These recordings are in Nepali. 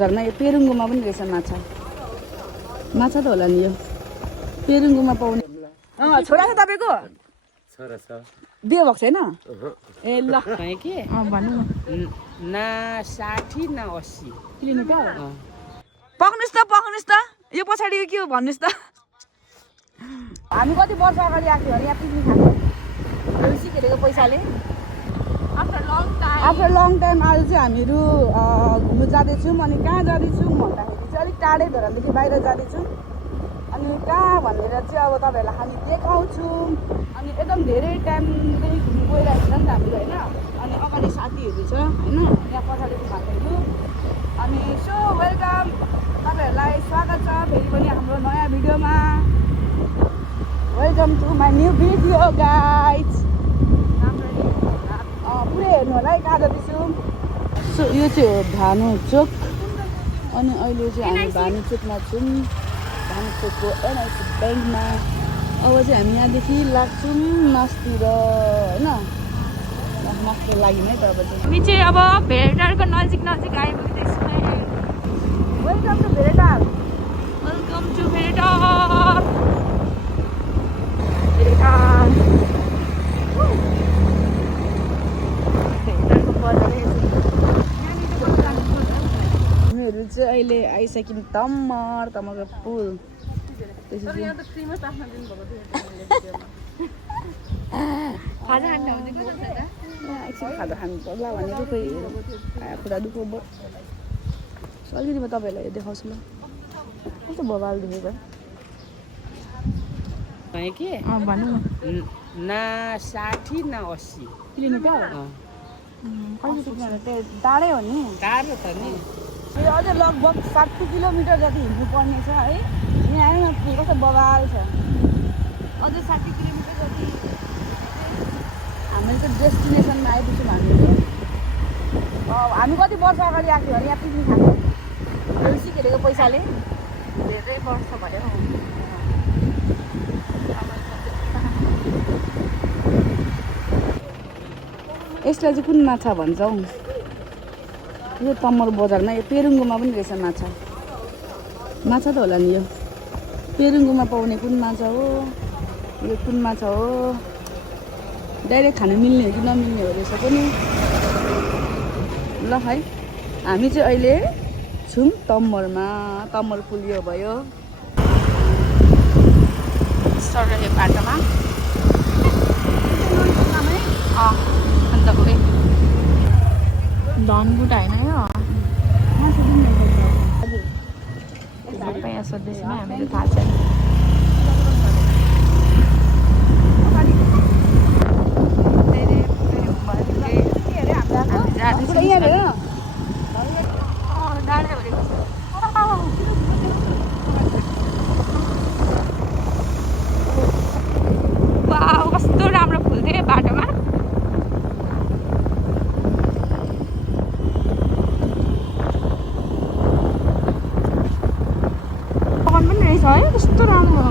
घरमा यो पेरुङ्गोमा पनि रहेछ माछा त होला नि यो पेरुङ्गोमा पाउने छोरा छ तपाईँको छोरा छ बिहे भएको छैन ए ल के भन्नु न 60 न 80 किलोमिटर पक्नुस् त यो पछाडि के हो भन्नुहोस् त हामी कति वर्ष अगाडि आएको थियो यहाँ पिकनिक खानु सिकेको पैसाले आफ्टर लङ टाइम आज चाहिँ हामीहरू घुम्नु जाँदैछौँ अनि कहाँ जाँदैछौँ भन्दाखेरि चाहिँ अलिक टाढै धरानदेखि बाहिर जाँदैछौँ अनि कहाँ भनेर चाहिँ अब तपाईँहरूलाई हामी देखाउँछौँ अनि एकदम धेरै टाइमदेखि घुम्नु गइरहेको छ नि त हामीहरू होइन अनि अगाडि साथीहरू छ होइन यहाँ पछाडिको साथीहरू अनि सो वेलकम तपाईँहरूलाई स्वागत छ फेरि पनि हाम्रो नयाँ भिडियोमा welcome to my new video guys पुरै हेर्नु होला है कहाँ जाँदैछु सो यो चाहिँ हो भानु चोक अनि अहिले चाहिँ हामी भानु चोकमा छौँ भानु चोकको एनआइसी ब्याङ्कमा अब चाहिँ हामी यहाँदेखि लाग्छौँ मासतिर होइन मासतिर लाग्यौँ है त अब चाहिँ हामी चाहिँ अब भेरेटारको नजिक आइपुग्दैछौँ वेलकम टु भेरेटार वेलकम टु भेरेटार हामीहरू चाहिँ अहिले आइसक्यौँ तमरको पुल एकछिन खाजा खानु पर्ला भनेको खोइ खुट्टा दुःखो भयो अलिकति म तपाईँहरूलाई देखाउँछु ल कस्तो बबाल देखेको के भन्नु न 60 न 80 किलोमिटर कहिले पुग्नु त्यो टाढै हो नि टाढो छ नि यो अझै लगभग 60 किलोमिटर जति हिँड्नु पर्ने छ है यहाँ आएन कस्तो बबाल छ अझै 60 किलोमिटर जति हामीले चाहिँ डेस्टिनेसनमा आइपुग्छौँ हामीहरू हामी कति वर्ष अगाडि आएको थियो यहाँ पिकनिक खानु सिकेको पैसाले धेरै वर्ष भयो यसलाई चाहिँ कुन माछा भन्छ हौ यो तमर बजारमा यो पेरुङ्गोमा पनि रहेछ माछा त होला नि यो पेरुङ्गोमा पाउने कुन माछा हो यो कुन माछा हो डाइरेक्ट खानु मिल्ने हो कि नमिल्ने हो रहेछ पनि ल है हामी चाहिँ अहिले छौँ तमरमा तमर पुल यो भयो सर यो बाटोमा अन्त गए धनबुट होइन यो यहाँ सोध्दैछौँ हामीले थाहा छैन कस्तो राम्रो फुल थियो बाटोमा बगान पनि रहेछ है कस्तो राम्रो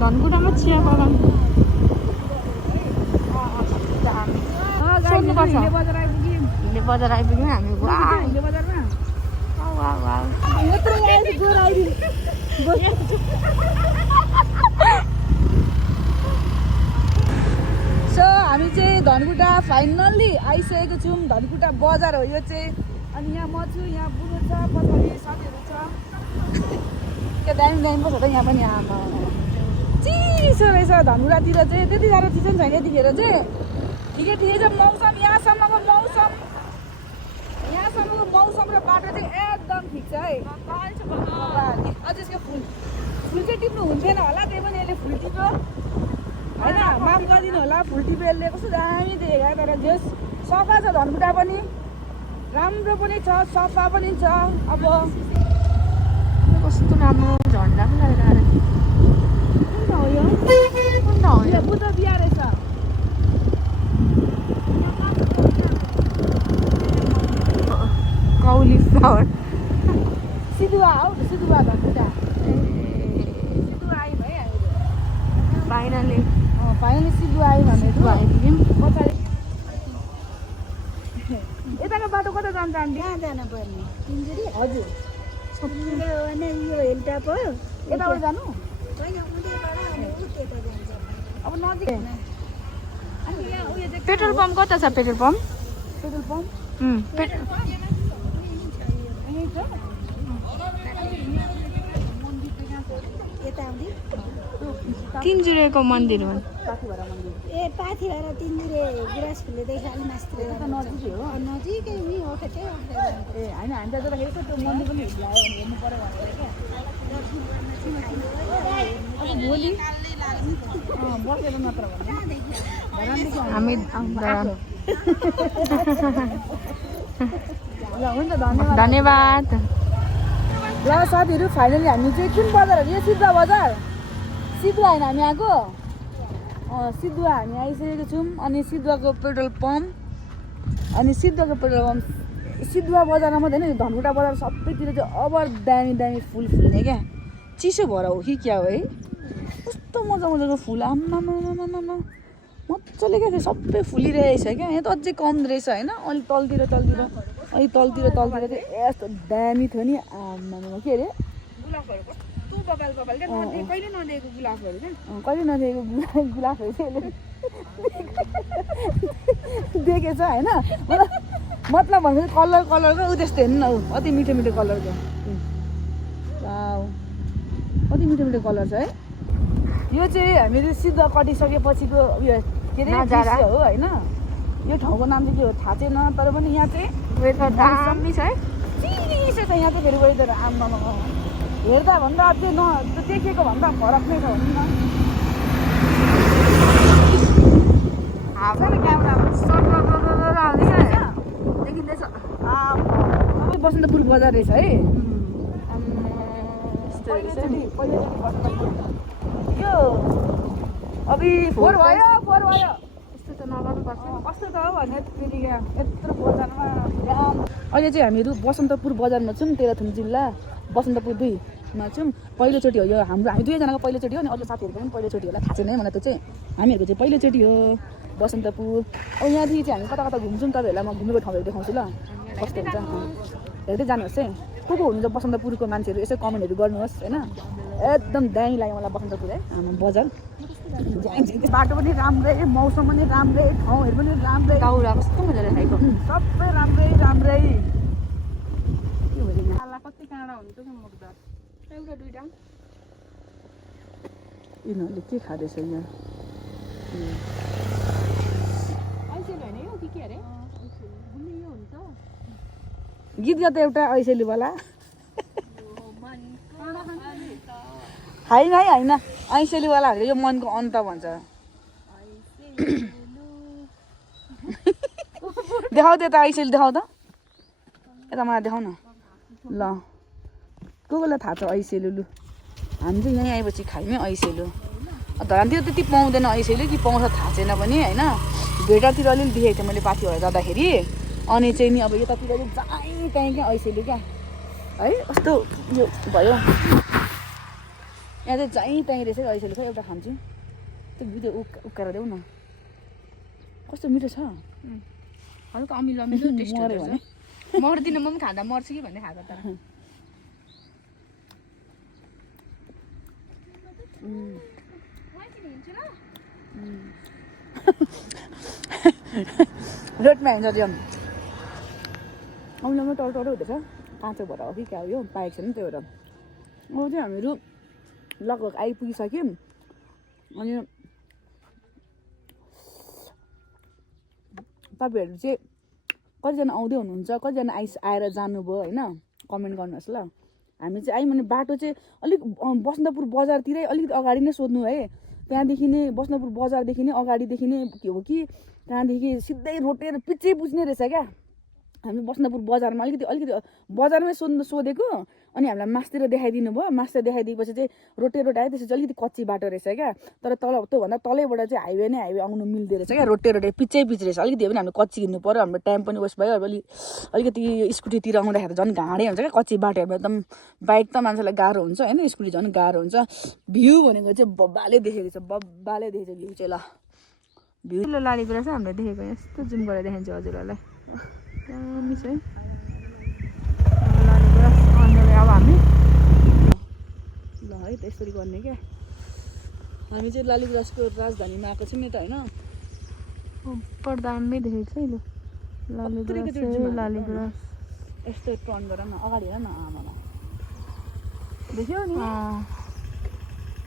धनकुटामा चिया बगान सोध्नुपर्छ हिँड्ने बजार आइपुग्यौँ हामी सो हामी चाहिँ धनकुटा फाइनल्ली आइसकेको छौँ धनकुटा बजार हो यो चाहिँ अनि यहाँ म छु यहाँ बुढो छ पछाडि साथीहरू छ क्या दामी पो छ त यहाँ पनि आमा चिसो रहेछ धनकुटातिर चाहिँ त्यति साह्रो चिसो पनि छैन यतिखेर चाहिँ ठिकै छ मौसम यहाँसम्मको मौसम र बाटो चाहिँ एकदम ठिक छ है अझ यसको फुल चाहिँ टिप्नु हुन्थेन होला त्यही पनि यसले फुल टिप्यो होइन माफ गरिदिनु होला फुल टिप्यो यसले कस्तो दामी देखेको तर जस सफा छ धनकुटा पनि राम्रो पनि छ सफा पनि छ अब कस्तो राम्रो झन्डा पनि लगाएर कुन हो यो बुद्ध बिहा रहेछ कौली फ्लावर सिधुवा हो सिधुवा धनकुटा सिधुवा आयो है हामीहरू फाइनली सिधुवा आयो भनेर आइपुग्यौँ पछाडि यताको बाटो कता कता जान्छ आन्टी कहाँ जानुपर्ने तिनजुरी हजुर यो हिलटप हो यताबाट जानु होइन उनीबाट अनि उतेको जान्छ अब नजिक अनि यहाँ उयो चाहिँ पेट्रोल पम्प कता छ पेट्रोल पम्प पेट्रोल पम्प यहीँ छ यता आउँदै तिनजुरेको मन्दिर हो साथीभाइ मन्दिर ए पाथिभएर तिनजुरे गुराँस फुलेदेखि अलि मास्तिर नजिकै हो नजिकै नि ओखेटै ए होइन हामी त जाँदाखेरि यसो त्यो मन्दिर पनि ल्यायो भने हेर्नु पऱ्यो भनेर क्या अब भोलि बसेर मात्र भन्नु हामी ल हुन्छ धन्यवाद धन्यवाद ल साथीहरू फाइनली हामी चाहिँ कुन बजारहरू यो सिद्धुवा बजार सिद्धुवा होइन हामी आएको सिद्धुवा हामी आइसकेको छौँ अनि सिद्धुवाको पेट्रोल पम्प अनि सिद्धुवाको पेट्रोल पम्प सिद्धुवा बजारमा मात्रै होइन धनकुटा बजार सबैतिर चाहिँ अब दामी दामी फुल फुल्ने क्या चिसो भएर हो कि क्या हो है कस्तो मजा मजाको फुल आम्मामा मजाले क्या त्यो सबै फुलिरहेछ क्या यहाँ त अझै कम रहेछ होइन अलिक तलतिर चाहिँ यस्तो दामी थियो नि आम्मामा के अरे गुलाबहरू कस्तो बबाल बबाल क्या कहिले नदिएको गुलाबहरू क्या कहिले नदिएको गुलाबहरू चाहिँ देखेछ होइन मतलब भनेको कलरको ऊ त्यस्तो हेर्नु न ऊ अति मिठो मिठो कलरको कति मिठो मिठो कलर छ है यो चाहिँ हामीहरू सिद्ध कटिसकेपछिको उयो के अरे दृश्य हो होइन यो ठाउँको नाम चाहिँ के हो थाहा छैन तर पनि यहाँ चाहिँ वेदर दामी छ है चिसो छ यहाँ चाहिँ फेरि वेदर आम्मामा हेर्दा भन्दा त्यो त्यो देखेको भन्दा फरक नै छ भनौँ न देखिँदैछ बसन्तपुर बजार रहेछ है यो अभि फोहोर भयो यस्तो त नगर्नुपर्छ कस्तो छ हो भने फेरि यत्रो बजारमा अहिले चाहिँ हामीहरू बसन्तपुर बजारमा छौँ तेह्रथुम जिल्ला बसन्तपुर 2मा छौँ पहिलोचोटि हो यो हामी दुवैजनाको पहिलोचोटि हो अनि अरू साथीहरूको पनि पहिलोचोटि होला थाहा छैन है मलाई त चाहिँ हामीहरूको चाहिँ पहिलोचोटि हो बसन्तपुर अब यहाँदेखि चाहिँ हामी कता कता घुम्छौँ तपाईँहरूलाई म घुमेको ठाउँहरू देखाउँछु ल कस्तो हुन्छ हेर्दै जानुहोस् है को हुनुहुन्छ बसन्तपुरको मान्छेहरू यसो कमेन्टहरू गर्नुहोस् होइन एकदम दामी लाग्यो मलाई बसन्तपुर है हाम्रो बजार बाटो पनि राम्रै मौसम पनि राम्रै ठाउँहरू पनि राम्रै दाउरा कस्तो मजाले खाएको सबै राम्रै के भयो कति काँडा हुन्छ कि मुखदार एउटा दुईटा यिनीहरूले के खाँदैछ यहाँ ऐसेली होइन यो के अरे यो हुन्छ गीत गाउँदा एउटा ऐसेलीवाला होइन ऐसेलीवालाहरूले यो मनको अन्त भन्छ देखाउ त यता ऐसेली देखाउ त यता मलाई देखाउ न ल कोलाई थाहा छ ऐसेलु लु हामी चाहिँ यहीँ आएपछि खायौँ ऐसेलु धरानतिर त्यति पाउँदैन ऐसेलु कि पाउँछ थाहा छैन पनि होइन भेटातिर अलिअलि देखेको थिएँ मैले पाथिभएर जाँदाखेरि अनि चाहिँ नि अब यतातिर चाहिँ जहीँ त्यहीँ क्या ऐसेलु क्या है कस्तो यो भयो यहाँ चाहिँ जहीँ त्यहीँ रहेछ ऐसेलु खै एउटा खान्छु त्यो भिडियो उक्काएर देऊ न कस्तो मिठो छ हल्का अमिलो अमिलो टेस्ट मऱ्यो भने मर्दिनँ म पनि खाँदा मर्छु कि भन्दै खाएको तर रोडमा हिँड्छ त्यो औलामा टर्टो हुँदैछ काँचो भएर हो कि क्या हो यो पाएको छैन त्यो भएर अब चाहिँ हामीहरू लगभग आइपुगिसक्यौँ अनि तपाईँहरू चाहिँ कतिजना आउँदै हुनुहुन्छ कतिजना आएर जानुभयो होइन कमेन्ट गर्नुहोस् ल हामी चाहिँ आयौँ भने बाटो चाहिँ अलिक बसन्तपुर बजारतिरै अलिकति अगाडि नै सोध्नु है त्यहाँदेखि नै बसन्तपुर बजारदेखि नै अगाडिदेखि नै के हो कि त्यहाँदेखि सिधै रोटेर पिच्छे बुझ्ने रहेछ क्या हामी बसन्तपुर बजारमा अलिकति बजारमै सोधेको अनि हामीलाई मासतिर देखाइदिनु भयो मासतिर देखाइदिएपछि चाहिँ रोटे आयो त्यसपछि अलिकति कच्ची बाटो रहेछ क्या तर त्योभन्दा तलैबाट चाहिँ हाइवे आउनु मिल्दो रहेछ क्या रोटे पिच्छे रहेछ अलिकति पनि हामीले कच्ची हिँड्नु पऱ्यो हाम्रो टाइम पनि वेस्ट भयो अलिकति स्कुटीतिर आउँदाखेरि झन् घाँडै हुन्छ क्या कच्ची बाटोहरूमा एकदम बाइक त मान्छेलाई गाह्रो हुन्छ होइन स्कुटी झन् गाह्रो हुन्छ भ्यू भनेको चाहिँ बब्बाले देखेको छ भ्यू चाहिँ ल भ्यू लाली कुरा छ हामीले देखेको यस्तो जुम गरेर देखाइन्छ हजुरहरूलाई दामी छ है लालीगुराँस अन्डर अब हामी ल है त यसरी गर्ने क्या हामी चाहिँ लालीगुराँसको राजधानीमा आएको छौँ नि त होइन उपर दामी देखेको छ है लालीगुराँस यस्तो टर्न गर न अगाडि हेर न आमामा देख्यौ नि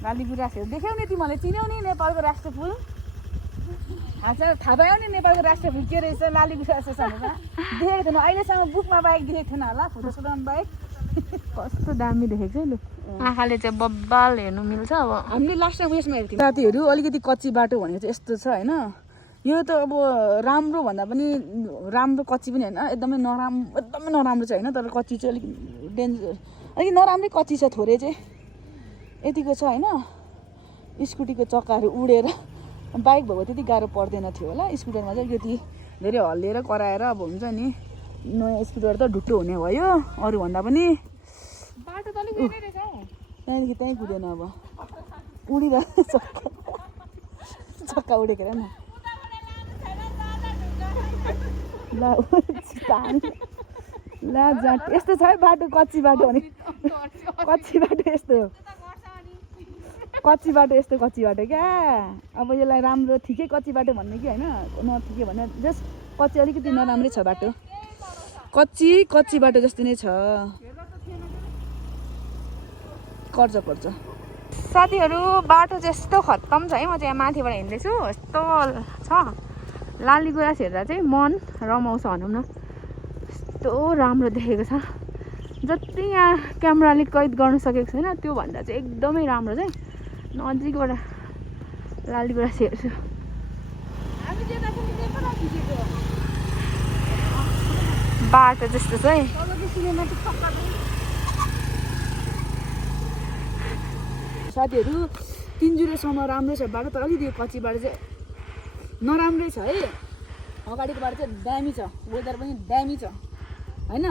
लालीगुराँसहरू देख्यौ नि तिमीले चिन्यौ नि नेपालको राष्ट्रिय फुल अच्छा थाहा पायौ नि नेपालको राष्ट्रिय फुल के रहेछ लालीगुराँस भनेर देखेको थिएन अहिलेसम्म बुकमा बाहेक देखेको थिएन होला फोटो सोटोमा बाहेक कस्तो दामी देखेको छ है लु आँखाले चाहिँ बब्बाल हेर्नु मिल्छ अब हामीले लास्ट टाइम उयसमा हेर्थ्यौँ साथीहरू अलिकति कच्ची बाटो भनेको चाहिँ यस्तो छ होइन यो त अब राम्रो भन्दा पनि राम्रो कच्ची पनि होइन एकदमै नराम्रो छ होइन तर कच्ची चाहिँ अलिक डेन्जर अलिक नराम्रै कच्ची छ थोरै चाहिँ यतिको छ होइन स्कुटीको चक्काहरू उडेर बाइक भएको त्यति गाह्रो पर्दैन थियो होला स्कुटरमा चाहिँ अलिकति धेरै हल्लिएर कराएर अब हुन्छ नि नयाँ स्कुटर त ढुट्टो हुने भयो अरूभन्दा पनि बाटो त अलिक धेरै रहेछ त्यहाँदेखि त्यहीँ कुदेन अब उडिरहेको चक्का उडेको हेर न ला जाट यस्तो छ है बाटो कच्ची बाटो भने कच्ची बाटो यस्तो कच्ची बाटो क्या अब यसलाई राम्रो ठिकै कच्ची बाटो भन्ने कि होइन नठिकै भन्ने जस्ट कच्ची अलिकति नराम्रै छ बाटो कच्ची बाटो जस्तो नै छ पर्छ साथीहरू बाटो चाहिँ यस्तो खत्तम छ है म चाहिँ यहाँ माथिबाट हिँड्दैछु यस्तो छ लालीगुराँस हेर्दा चाहिँ मन रमाउँछ भनौँ न यस्तो राम्रो देखेको छ जति यहाँ क्यामेराले कैद गर्न सकेको छैन त्योभन्दा चाहिँ एकदमै राम्रो चाहिँ नजिकबाट लालीगुराँस हेर्छु बाटो जस्तो छ है साथीहरू तिनजुरेसम्म राम्रो छ बाटो तर अलिकति कच्ची बाटो चाहिँ नराम्रै छ है अगाडिको बाटो चाहिँ दामी छ वेदर पनि दामी छ होइन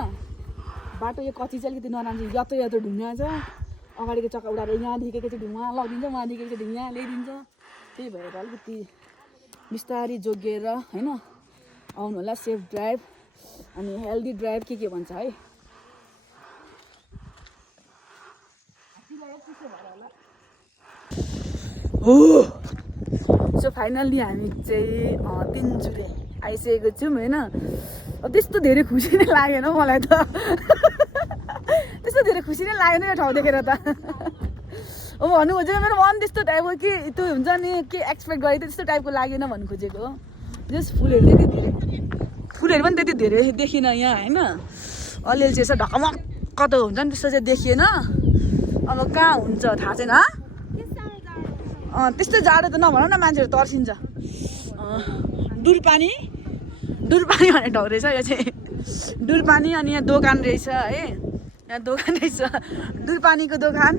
बाटो यो कच्ची चाहिँ अलिकति नराम्रो यतो ढुङ्गा छ अगाडिको चक्का उडाएर यहाँदेखिको चाहिँ ढुङ्गा लगिदिन्छ उहाँदेखिको चाहिँ ढुङ्गा ल्याइदिन्छ त्यही भएर अलिकति बिस्तारी जोगिएर होइन आउनु होला सेफ ड्राइभ अनि हेल्दी ड्राइभ के भन्छ है सो फाइनल्ली हामी चाहिँ तिनजुरे आइसकेको छौँ होइन अब त्यस्तो धेरै खुसी नै लागेन मलाई त त्यस्तो धेरै खुसी नै लागेन यो ठाउँ देखेर त अब भन्नु खोजेको मेरो मन त्यस्तो टाइपको कि त्यो हुन्छ नि के एक्सपेक्ट गरेको त्यस्तो टाइपको लागेन भन्नु खोजेको जस्ट फुलहरू पनि त्यति धेरै देखिनँ यहाँ होइन अलिअलि चाहिँ यसो ढकमक्क त हुन्छ नि त्यस्तो चाहिँ देखिएन अब कहाँ हुन्छ थाहा छैन त्यस्तो जाडो त नभनौँ न मान्छेहरू तर्सिन्छ डुलपानी भन्ने ठाउँ रहेछ यो चाहिँ डुलपानी अनि यहाँ दोकान रहेछ है यहाँ दोकान रहेछ डुलपानीको दोकान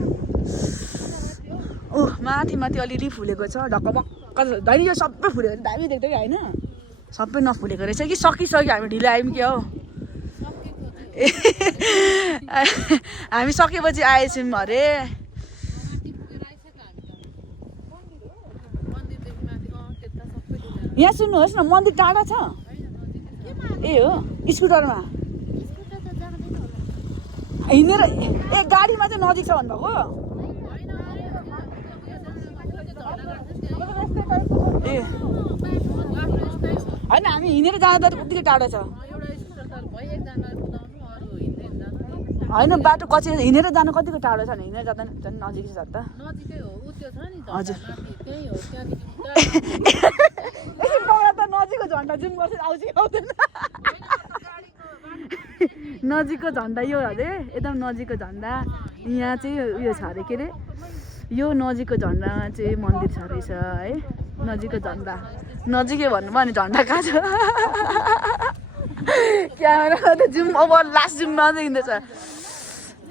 माथि अलिअलि फुलेको छ ढकमक्क धैर्य यो सबै फुलेको दामी देख्दै होइन सबै नफुलेको रहेछ कि सकिसक्यो हामी ढिलो आयौँ क्या हो हामी सकेपछि आएछौँ अरे यहाँ सुन्नुहोस् न मन्दिर टाढा छ ए हो स्कुटरमा हिँडेर गाडीमा चाहिँ नजिक छ भन्नुभएको ए होइन हामी हिँडेर जाँदा त कतिको टाढो छ होइन बाटो कच्ची हिँडेर जानु कतिको टाढो छ नि हिँडेर जाँदा झन् नजिकै छ त हजुर त नजिकको झन्डा जुन वर्ष आउँछ आउँदैन नजिकको झन्डा यो अरे एकदम नजिकको झन्डा यहाँ चाहिँ उयो छ अरे के अरे यो नजिकको झन्डामा चाहिँ मन्दिर छ रहेछ है नजिकको झन्डा नजिकै भन्नुभयो भने झन्डा कहाँ छ क्यामेरा त जुम अब लास्ट जुममा देखिँदैछ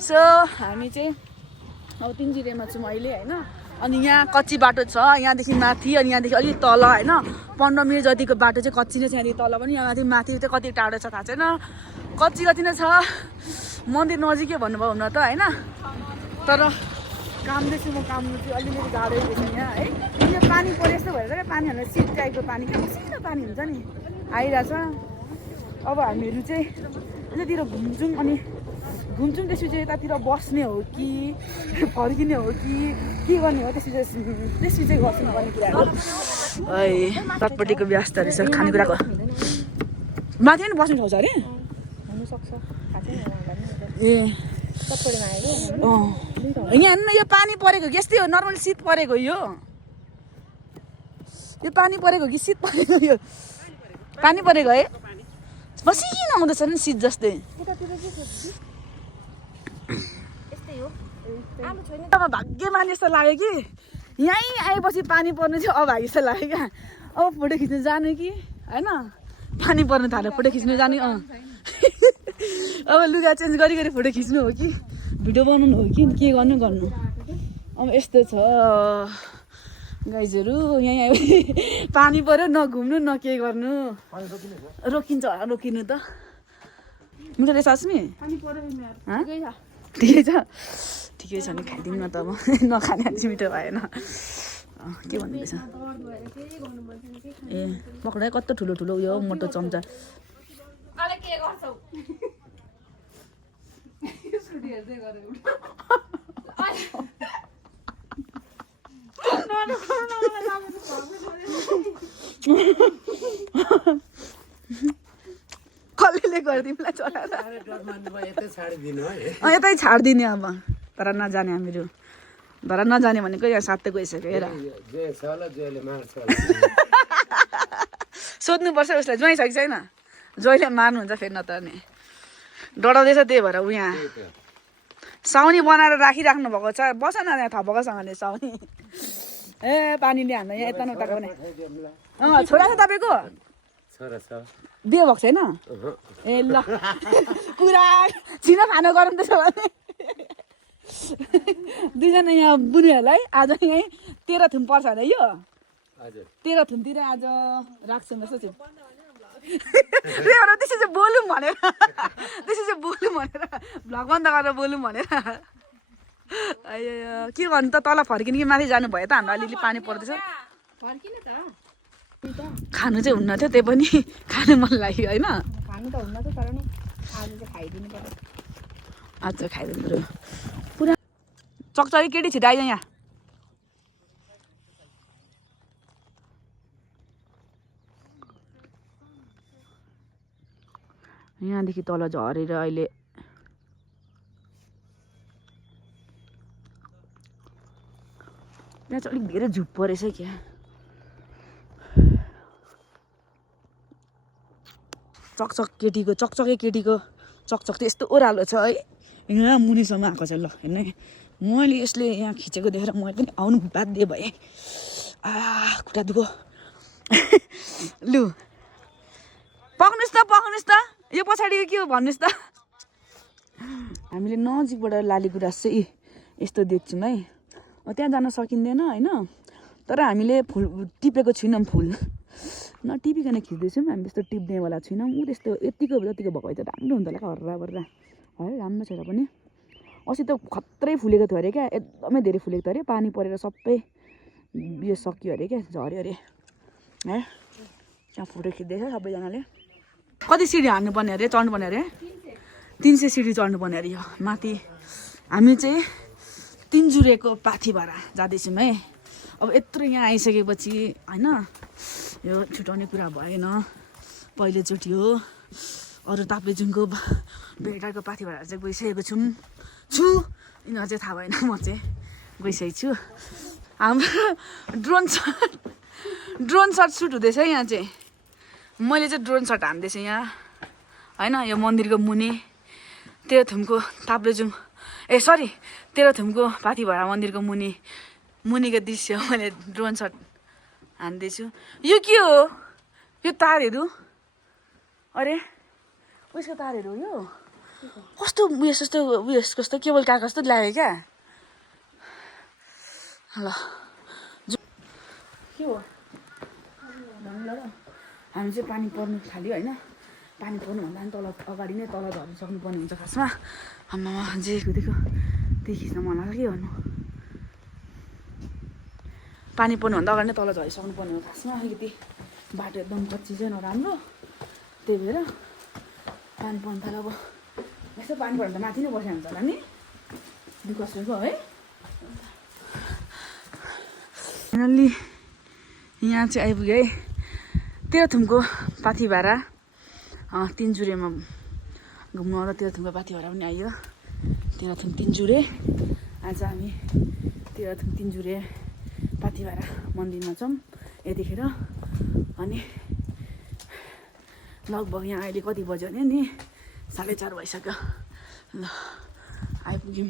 सो हामी चाहिँ अब तिनजुरेमा छौँ अहिले होइन अनि यहाँ कच्ची बाटो छ यहाँदेखि माथि अनि यहाँदेखि अलिक तल होइन 15 मिनट जतिको बाटो चाहिँ कच्ची नै छ यहाँदेखि तल पनि यहाँदेखि माथि चाहिँ कति टाढो छ थाहा छैन कच्ची नै छ मन्दिर नजिकै भन्नुभयो हुन त होइन तर कामदैछु म कामनु चाहिँ अलिअलि गाह्रै हुन्छ यहाँ है यो पानी परे जस्तो भएर क्या पानी हाल्दा सिट टाइपको पानी क्या मसिनो पानी हुन्छ नि आइरहेछ अब हामीहरू चाहिँ यतातिर घुम्छौँ अनि घुम्छौँ त्यसपछि यतातिर बस्ने हो कि फर्किने हो कि के गर्ने हो त्यसपछि चाहिँ गर्छौँ भन्ने कुराहरू है तटपट्टिको व्यवस्थाहरू छ खानेकुराको माथि पनि बस्ने ठाउँ छ अरे ए यहाँ हेर्नु यो पानी परेको कि यस्तै हो नर्मल शीत परेको यो पानी परेको कि शीत परेको यो पानी परेको है मसिनो आउँदैछ नि शीत जस्तै अब भाग्यमान यस्तो लाग्यो कि यहीँ आएपछि पानी पर्नु चाहिँ अभागी जस्तो लाग्यो क्या अब फोटो खिच्नु जानु कि होइन पानी पर्नु थाल्यो फोटो खिच्नु जाने अब लुगा चेन्ज गरी गरी फोटो खिच्नु हो कि भिडियो बनाउनु हो कि के गर्नु अब यस्तो छ गाइजहरू यहीँ आयो पानी पऱ्यो न घुम्नु न के गर्नु रोकिन्छ होला रोकिनु त मिठो रहेछ अस्मी ठिकै छ नि खाइदिउँ न त अब नखाने चाहिँ मिठो भएन के भन्नुहुँदैछ ए पक्रायो कस्तो ठुलो ठुलो उयो मोटो चम्चा कसले गरिदिउँला चला यतै छाडिदिने अब तर नजाने हामीहरू तर नजाने भनेको यहाँ साथै गइसक्यो हेर सोध्नुपर्छ उसलाई ज्वाइँ छ कि छैन ज्वाइँले मार्नुहुन्छ फेरि नतर्ने डराउँदैछ त्यही भएर ऊ यहाँ साउनी बनाएर राखिराख्नु भएको छ बस न यहाँ थपकोसँगले साउनी ए पानीले हामीलाई यहाँ यता नउताको भने छोरा छ तपाईँको बिहे भएको छैन ए ल कुरा छिन खानु गरौँ त्यसो भने दुईजना यहाँ बुढीहरूलाई आज यहीँ 13 थुम पर्छ होला यो 13 थुमतिर आज राख्छौँ जस्तो छु त्यसो चाहिँ बोलौँ भनेर भ्लग बन्द गरेर बोलौँ भनेर के गर्नु त तल फर्किनु कि माथि जानु भयो त हाम्रो अलिअलि पानी पर्दैछ खानु चाहिँ हुन्न थियो त्यही पनि खानु मन लाग्यो होइन खानु त हुन्न थियो तर नि आज चाहिँ खाइदिनु पर्यो आज खाइदिनु पर्यो पुरा चकचकी केटी छिटो आइज यहाँ यहाँदेखि तल झरेर अहिले त्यहाँ चाहिँ अलिक धेरै झुप्पो रहेछ क्या चकचके केटीको चकचक त यस्तो ओह्रालो छ है यहाँ मुनिसम्म आएको छ ल हेर्नु मैले यसले यहाँ खिचेको देखेर मैले पनि आउनु बाध्य भएँ खुट्टा दुखो लु पक्नुहोस् त यो पछाडिको के हो भन्नुहोस् त हामीले नजिकबाट लालीगुराँस चाहिँ यस्तो देख्छौँ है त्यहाँ जान सकिँदैन होइन तर हामीले फुल टिपेको छैनौँ फुल नटिपिकन खिच्दैछौँ हामी त्यस्तो टिप्नेवाला छैनौँ ऊ त्यस्तो यतिको जतिको भएको भए त राम्रो हुन्थ्यो होला हर्रा है राम्रो छैन पनि अस्ति त खत्रै फुलेको थियो अरे क्या एकदमै धेरै फुलेको थियो अरे पानी परेर सबै यो सकियो अरे क्या झऱ्यो अरे है त्यहाँ फोटो खिच्दैछ सबैजनाले कति सिडी हान्नुपर्ने अरे चढ्नुपर्ने अरे 300 सिडी चढ्नुपर्ने अरे यो माथि हामी चाहिँ तिनजुरेको पाथिभारा जाँदैछौँ है अब यत्रो यहाँ आइसकेपछि होइन यो छुट्याउने कुरा भएन पहिलोचोटि हो अरू ताप्लेजुङको भेटाको पाथिभारा चाहिँ गइसकेको छु यिनीहरू चाहिँ थाहा भएन म चाहिँ गइसकेको छु हाम्रो ड्रोन सट सुट हुँदैछ यहाँ चाहिँ मैले चाहिँ ड्रोन सट हान्दैछु यहाँ होइन यो मन्दिरको मुनि 13 थुमको ताप्लेजुङ तेह्र थुमको पाथिभारा मन्दिरको मुनिको दृश्य मैले ड्रोन सट हान्दैछु यो के हो यो तारहरू अरे उयसको तारहरू हो यो कस्तो कस्तो केबल कागज जस्तो लाग्यो क्या ल के हो हामी चाहिँ पानी पर्नु थाल्यो होइन पानी पर्नुभन्दा पनि तल अगाडि नै तल झर्नु सक्नुपर्ने हुन्छ खासमा आम्मामा जे कुदेको त्यही खिच्न मन लाग्छ के गर्नु पानी पर्नुभन्दा अगाडि नै तल झरिसक्नुपर्ने हो खासमा अलिकति बाटो एकदम कच्ची चाहिँ नराम्रो त्यही भएर पानी पर्नु थाल्यो अब यसो पानी पर्नु त माथि नै बस्या हुन्छ होला नि दुःख सुखको है फाइनल्ली यहाँ चाहिँ आइपुग्यो है तेह्रथुमको पाथिभारा तिनजुरेमा घुम्नु आउँदा तेह्रथुमको पाथिभारा पनि आइयो तेह्रथुम तिनजुरे आज हामी तेह्रथुम तिनजुरे पाथिभारा मन्दिरमा छौँ यतिखेर अनि लगभग यहाँ अहिले कति बज्यो भने नि 4:30 भइसक्यो ल आइपुग्यौँ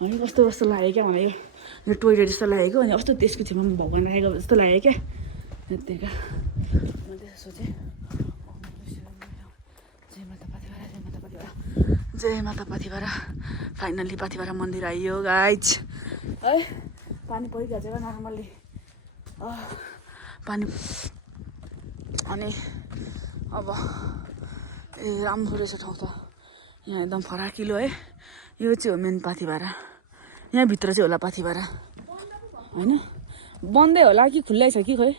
अनि कस्तो कस्तो लाग्यो क्या मलाई यो टोइलेट जस्तो लागेको अनि कस्तो त्यसको छेउमा भगवान् राखेको जस्तो लाग्यो क्या त्यतिका मैले त्यसो सोचेँ जय माता पाथिभारा जय माता पाथिभारा जय माता पाथिभारा फाइनल्ली पाथिभारा मन्दिर आइयो गाइज है पानी परिरहेको छ नर्मल्ली पानी अनि अब ए राम्रो रहेछ ठाउँ त यहाँ एकदम फराकिलो है यो चाहिँ हो मेन पाथिभारा यहाँभित्र चाहिँ होला पाथिभारा होइन बन्दै होला कि खुल्लै छ कि खोइ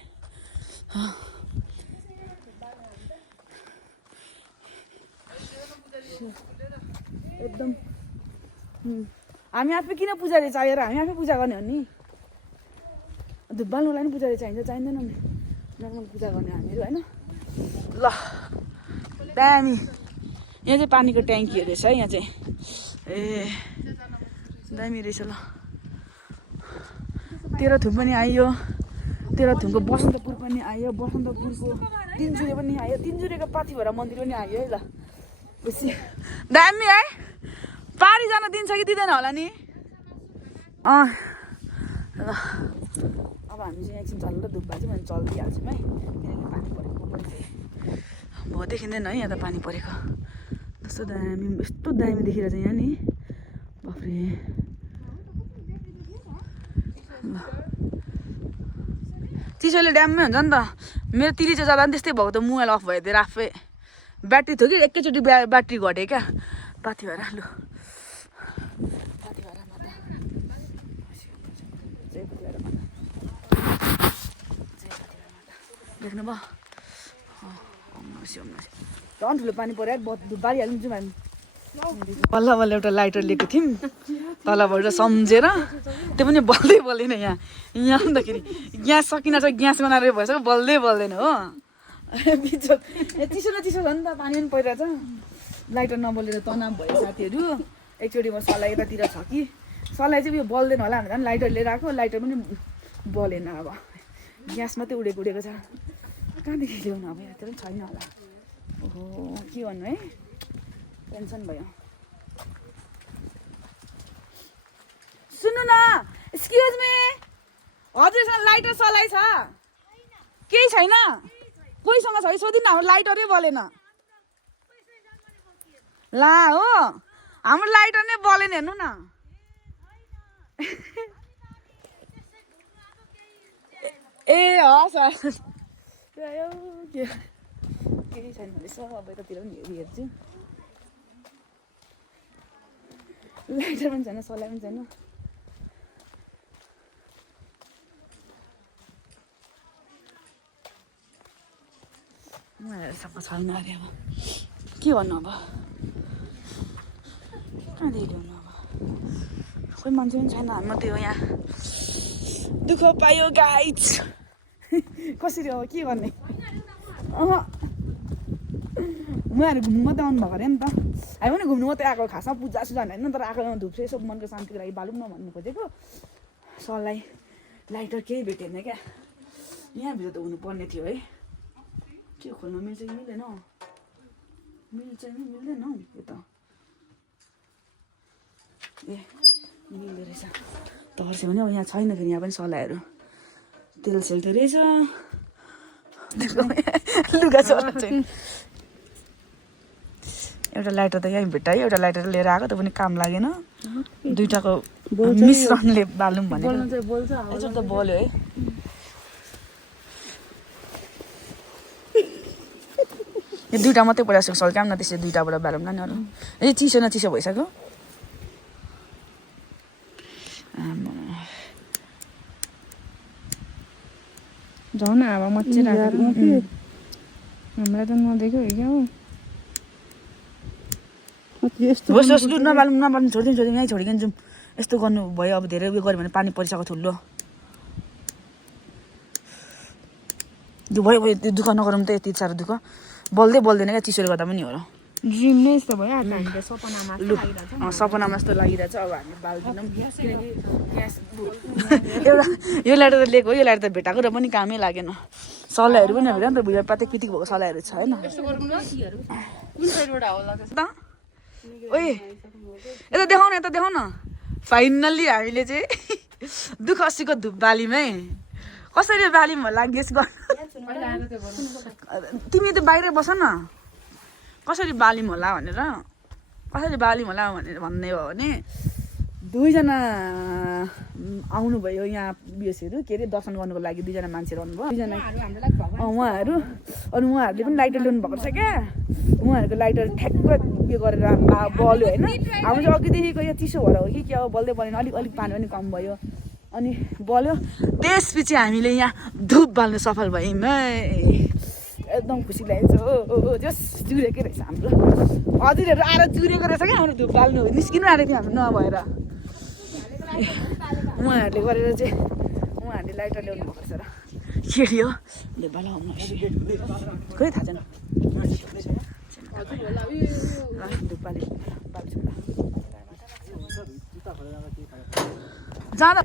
एकदम हामी आफै किन पुजारी चाहिएर हामी आफै पूजा गर्ने हो नि बाल्नुलाई पनि पुजारी चाहिन्छ चाहिँदैन नि नर्मल पूजा गर्ने हामीहरू होइन ल दामी यहाँ चाहिँ पानीको ट्याङ्कीहरू रहेछ है यहाँ चाहिँ ए दामी रहेछ ल तेह्रथुम पनि आइयो तेह्रथुमको बसन्तपुर पनि आयो बसन्तपुरको तिनजुरे पनि आयो तिनजुरेको पाथिभारा मन्दिर पनि आयो है ल खुसी दामी है पारी जान दिन्छ कि दिँदैन होला नि ल अब हामी चाहिँ एकछिन चल्दा धुप्पा चाहिँ मैले चलिदिइहाल्छौँ है किनकि पानी परेको भयो देखिँदैन है यहाँ त पानी परेको कस्तो दामी यस्तो दामी देखिरहेछ यहाँ नि बाफ्रे ल चिसोले ड्याममै हुन्छ नि त मेरो तिलिचो जाँदा पनि त्यस्तै भएको त मोबाइल अफ भइदिएर आफै ब्याट्री थियो कि एकैचोटि ब्याट्री घट्यो क्या पाथिभारा लु पाथिभारा माता जय पाथिभारा माता जय पाथिभारा माता देख्नु भयो झन् ठुलो पानी पऱ्यो बारिहाल्नु जाउँ हामी बल्ल बल्ल एउटा लाइटर लिएको थियौँ तलबाट सम्झेर त्यो पनि बल्दै बल्दैन यहाँ आउँदाखेरि ग्यास सकिन छ ग्यास बनाएर भइसक्यो बल्दै बल्दैन हो चिसो न चिसो छ नि त पानी पनि परिरहेछ लाइटर नबलेर तनाव भयो साथीहरू एकचोटि म सल्लाह यतातिर छ कि सल्लाह चाहिँ उयो बल्दैन होला भनेर लाइटर लिएर आएको लाइटर पनि बलेन अब ग्यास मात्रै उडेको छ कहाँदेखि ल्याउनु अब यता पनि छैन होला ओहो के भन्नु है टेन्सन भयो सुन्नु न एक्सक्युज मी हजुरसँग लाइटर सलाई छ केही छैन कोहीसँग छ सोधिन हाम्रो लाइटरै बलेन ला हो हाम्रो लाइटर नै बलेन हेर्नु न ए हस् केही छैन रहेछ अब यतातिर पनि हेर्छु लाइटर पनि छैन सलाई पनि छैन सबै छैन अरे अब के भन्नु अब कहाँदेखि ल्याउनु अब खोइ मान्छे पनि छैन हामी मात्रै हो यहाँ दुःख पायो गाइज कसरी अब के गर्ने उनीहरू घुम्नु मात्रै आउनुभएको अरे नि त हामी पनि घुम्नु मात्रै आएको खासमा पूजा सुजा होइन तर आएको धुप्से यसो मनको शान्तिको लागि बालौँ न भन्नु खोजेको सरलाई लाइटर केही भेटेन क्या यहाँभित्र त हुनुपर्ने थियो है के खोल्नु मिल्छ कि मिल्दैन मिल्छ कि मिल्दैन हौ यो त ए मिल्दो रहेछ तर्स्यो भने अब यहाँ छैन फेरि यहाँ पनि सलाइहरू तेल सेल त रहेछ लुगा चल्नु चाहिँ एउटा लाइटर त यहीँ भेट्टायो एउटा लाइटर लिएर आएको त पनि काम लागेन दुइटाको मिश्रणले बालौँ भनेको एकचोटि त बल्यो है यो दुइटा मात्रै परेको सल्काम न त्यसरी दुइटाबाट बालौँ न अरू ए चिसो न चिसो भइसक्यो जाउँ न अब मच्छर हामीलाई त नदेख्यो क्या हो यस्तो होस् होस् लु नबाल्नु छोडिदिउँ यहीँ छोडिकन जाउँ यस्तो गर्नु भयो अब धेरै उयो गऱ्यो भने पानी परिसक्यो ठुलो त्यो भयो त्यो दुःख नगरौँ त यति साह्रो दुःख बल्दैन क्या चिसोले गर्दा पनि हो र ड्रिम नै यस्तो भयो हामीले सपनामा लु सपनामा जस्तो लागिरहेछ अब हामी बाल्दैनौँ किनकि ग्यास एउटा यो लाइटर त लिएको हो यो लाइटर त भेटाएको र पनि कामै लागेन सलाइहरू पनि हेर नि त भुइँमा पातेक पितिक भएको सलाइहरू छ होइन ओए यता देखाउ न फाइनल्ली हामीले चाहिँ दुःख अस्सीको धुप बाल्यौँ है कसरी बाल्यौँ होला गेस गर्नु तिमी त बाहिर बस न कसरी बाल्यौँ होला भनेर भन्ने हो भने दुईजना आउनुभयो यहाँ बिएसहरू के अरे दर्शन गर्नुको लागि दुईजना मान्छेहरू आउनुभयो दुईजना उहाँहरू अनि उहाँहरूले पनि लाइटर ल्याउनु भएको छ क्या उहाँहरूको लाइटर ठ्याक्क उयो गरेर बल्यो होइन हाम्रो चाहिँ अघिदेखिको यो चिसो भएर हो कि क्या हो बल्दै बलेन अलिक पानी पनि कम भयो अनि बल्यो त्यसपछि हामीले यहाँ धुप बाल्नु सफल भयौँ है एकदम खुसी लागेको छ हो जस जुरेकै रहेछ हाम्रो हजुरहरू आएर जुरेको रहेछ क्या हाम्रो धुप बाल्नु निस्किनु आएको थियो हाम्रो नभएर उहाँहरूले गरेर चाहिँ उहाँहरूले लाइटर ल्याउनु भएको रहेछ र के हो धुप बाल्नु खोइ थाहा छैन धुप जाँदा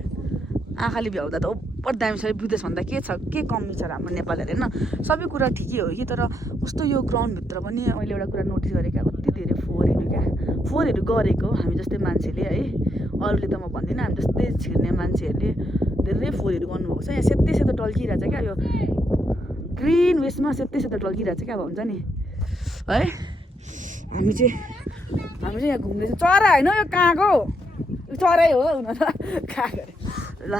आँखाले भ्याउँदा त ओपर दामी छ विदेश भन्दा के छ के कमी छ र हाम्रो नेपालहरू होइन सबै कुरा ठिकै हो कि तर कस्तो यो ग्राउन्डभित्र पनि मैले एउटा कुरा नोटिस गरेँ क्या कति धेरै फोहोरहरू गरेको हामी जस्तै मान्छेले है अरूले त म भन्दिनँ हामी जस्तै छिर्ने मान्छेहरूले धेरै फोहोरहरू गर्नुभएको छ यहाँ सेतो टल्किरहेछ क्या यो ग्रिन वेस्टमा सेतो टल्किरहेछ क्या अब हुन्छ नि है हामी चाहिँ यहाँ घुम्दैछ चरा होइन यो कहाँको चरै हो हुन त काग अरे ल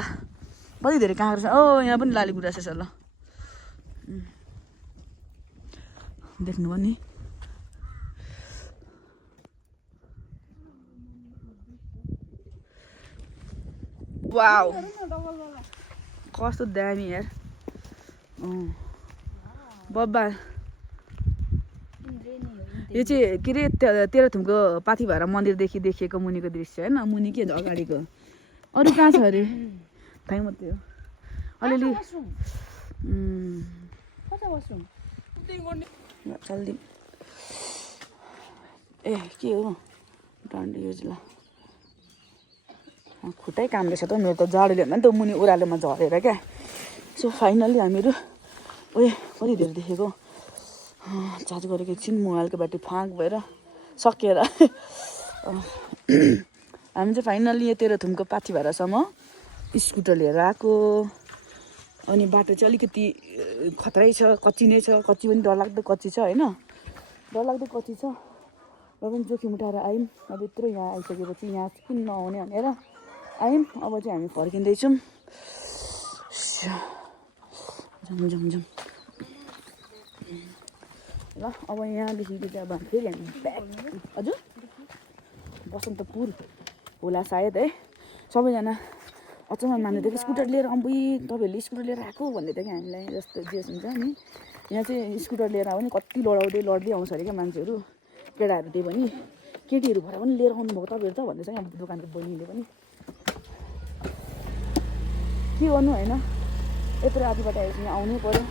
कति धेरै काग रहेछ यहाँ पनि लाली गुराँस छ ल देख्नुभयो नि वाउ कस्तो दामी यार बब्बा यो चाहिँ के अरे तेह्रथुमको पाथिभारा मन्दिरदेखि देखिएको मुनिको दृश्य होइन मुनि के अगाडिको अरू कहाँ छ अरे थाहै मात्रै हो अलिअलि चल्दिउँ ए के हो डन्डी युज ल खुट्टै काम रहेछ त मेरो त जाडोले भन्दा नि त मुनि ओह्रालोमा झरेर क्या सो फाइनल्ली हामीहरू ओए कति धेरै देखेको चार्ज गरेको एकछिन मोबाइलको ब्याट्री फाँक भएर सकिएर हामी चाहिँ फाइनल्ली यो तेह्रथुमको पाथिभारासम्म स्कुटर लिएर आएको अनि बाटो चाहिँ अलिकति खतरै छ कच्ची नै छ कच्ची पनि डरलाग्दो कच्ची छ होइन डरलाग्दो कच्ची छ र पनि जोखिम उठाएर आयौँ अब यत्रो यहाँ आइसकेपछि यहाँ किन नआउने भनेर आयौँ अब चाहिँ हामी फर्किँदैछौँ जाउँ ल अब यहाँदेखिको चाहिँ अब फेरि हामी ब्याक हजुर बसन्तपुर होला सायद है सबैजना अचम्म मान्दै थियो स्कुटर लिएर अम्बुई तपाईँहरूले स्कुटर लिएर आएको भन्दै थियो कि हामीलाई जस्तो जे हुन्छ नि यहाँ चाहिँ स्कुटर लिएर आयो भने कति लड्दै आउँछ अरे क्या मान्छेहरू केटाहरू त्यही पनि केटीहरू भएर पनि लिएर आउनुभएको तपाईँहरू त भन्दैछ यहाँ दोकानको बहिनीले पनि के गर्नु होइन यत्रो रातिबाट आएपछि यहाँ आउनै पऱ्यो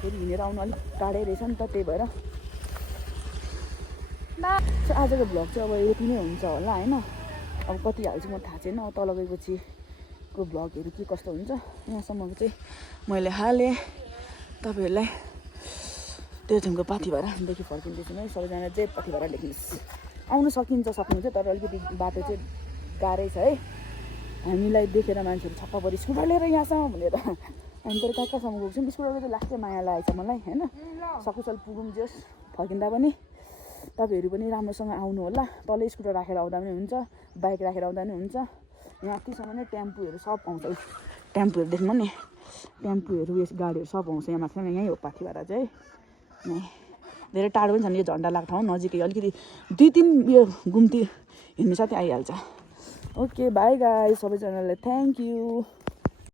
फेरि हिँडेर आउनु अलिक टाढै रहेछ नि त त्यही भएर आजको भ्लग चाहिँ अब यति नै हुन्छ होला होइन अब कति हाल्छु म थाहा छैन तल गएपछिको भ्लगहरू के कस्तो हुन्छ यहाँसम्मको चाहिँ मैले हालेँ तपाईँहरूलाई तेह्रथुमको पाथिभारादेखि फर्किँदैछु है सबैजना चाहिँ पाथिभारा लेख्नुहोस् आउनु सक्नुहुन्छ तर अलिकति बाटो चाहिँ गाह्रै छ है हामीलाई देखेर मान्छेहरू छक्क पऱ्यो स्कुटर लिएर यहाँसम्म भनेर हामी तर कहाँ कहाँसम्म गएको छौँ स्कुटरको चाहिँ लास्टै माया लागेको छ मलाई होइन सकुशल पुगौँ जस फर्किँदा पनि तपाईँहरू पनि राम्रोसँग आउनु होला तल स्कुटर राखेर आउँदा पनि हुन्छ बाइक राखेर आउँदा पनि हुन्छ यहाँ अतिसम्म नै टेम्पूहरू सब आउँछ टेम्पूहरू देख्नु नि टेम्पूहरू उयस गाडीहरू सब आउँछ यहाँ माथि यहीँ हो पाथिभारा चाहिँ यहीँ धेरै टाढो पनि छ नि यो झन्डा लाग्छ ठाउँ नजिकै अलिकति 2-3 यो घुम्ती हिँड्नु साथै आइहाल्छ ओके बाई गाइस सबैजनालाई थ्याङ्क यू